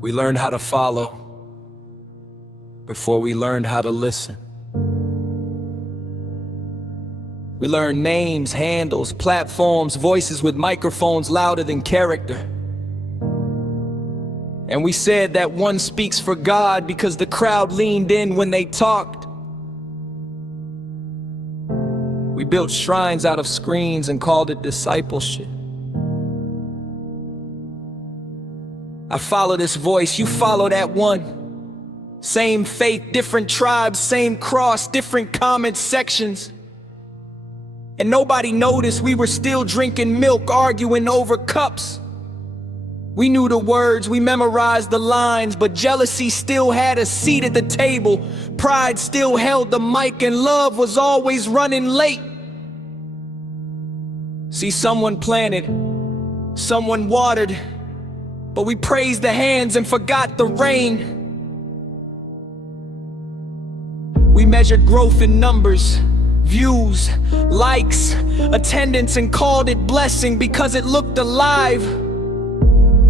We learned how to follow before we learned how to listen. We learned names, handles, platforms, voices with microphones louder than character. And we said that one speaks for God because the crowd leaned in when they talked. We built shrines out of screens and called it discipleship. I follow this voice, you follow that one. Same faith, different tribes, same cross, different comment sections. And nobody noticed we were still drinking milk, arguing over cups. We knew the words, we memorized the lines, but jealousy still had a seat at the table. Pride still held the mic, and love was always running late. See, someone planted, someone watered, but we praised the hands and forgot the rain. We measured growth in numbers, views, likes, attendance, and called it blessing because it looked alive.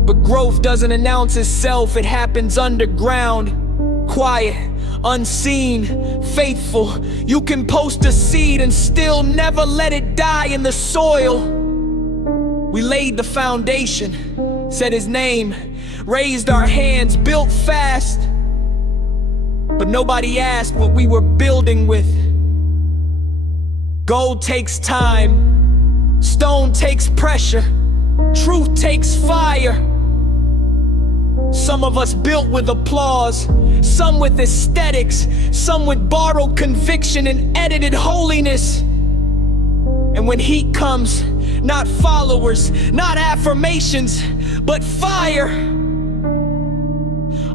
But growth doesn't announce itself, it happens underground, quiet, unseen, faithful. You can post a seed and still never let it die in the soil. We laid the foundation, said his name, raised our hands, built fast. But nobody asked what we were building with. Gold takes time, stone takes pressure, truth takes fire. Some of us built with applause, some with aesthetics, some with borrowed conviction and edited holiness. And when heat comes, not followers, not affirmations, but fire.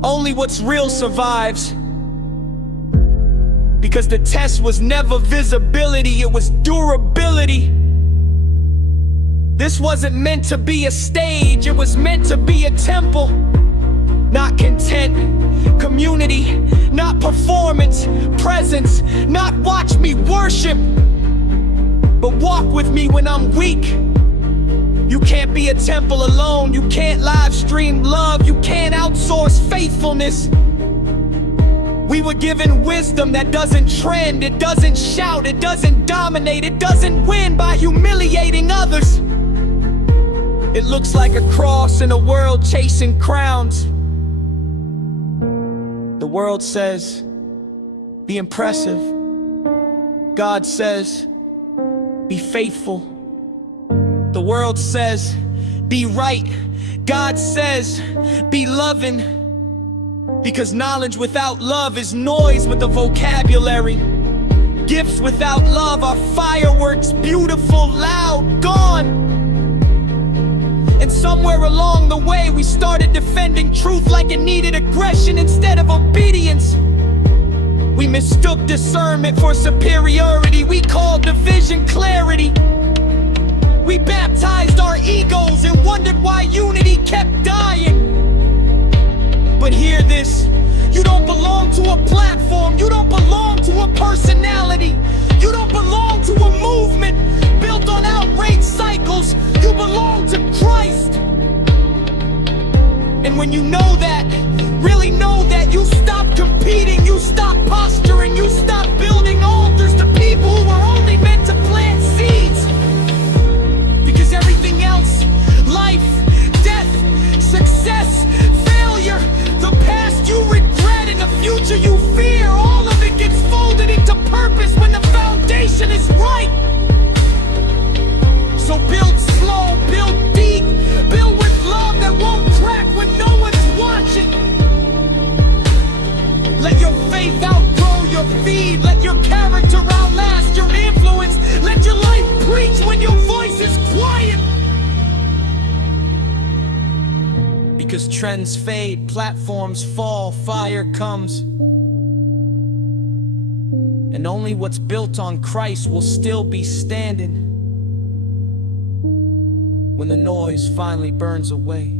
Only what's real survives. Because the test was never visibility, it was durability. This wasn't meant to be a stage, it was meant to be a temple. Not content, community, not performance, presence, not watch me worship, but walk with me when I'm weak. You can't be a temple alone, you can't live stream love, you can't outsource faithfulness. We were given wisdom that doesn't trend, it doesn't shout, it doesn't dominate, it doesn't win by humiliating others. It looks like a cross in a world chasing crowns. The world says, be impressive. God says, be faithful. The world says, be right. God says, be loving. Because knowledge without love is noise with a vocabulary. Gifts without love are fireworks, beautiful, loud, gone. And somewhere along the way we started defending truth like it needed aggression instead of obedience. We mistook discernment for superiority, we called division clarity. We baptized our egos and wondered why unity kept dying. But hear this, you don't belong to a platform, you don't belong to a personality, you don't belong to a movement built on outraged cycles, you belong to Christ. And when you know that, really know that, you stop competing, you stop posturing, you stop building altars to people who were only meant to plant seeds. Because everything else, life, death, success, failure, the past you regret and the future you fear, all of it gets folded into purpose when the foundation is right. So build slow, build deep, build with love that won't crack when no one's watching. Let your faith outgrow your feed, let your character outlast your influence, let your life preach when your voice is quiet. Because trends fade, platforms fall, fire comes. And only what's built on Christ will still be standing when the noise finally burns away.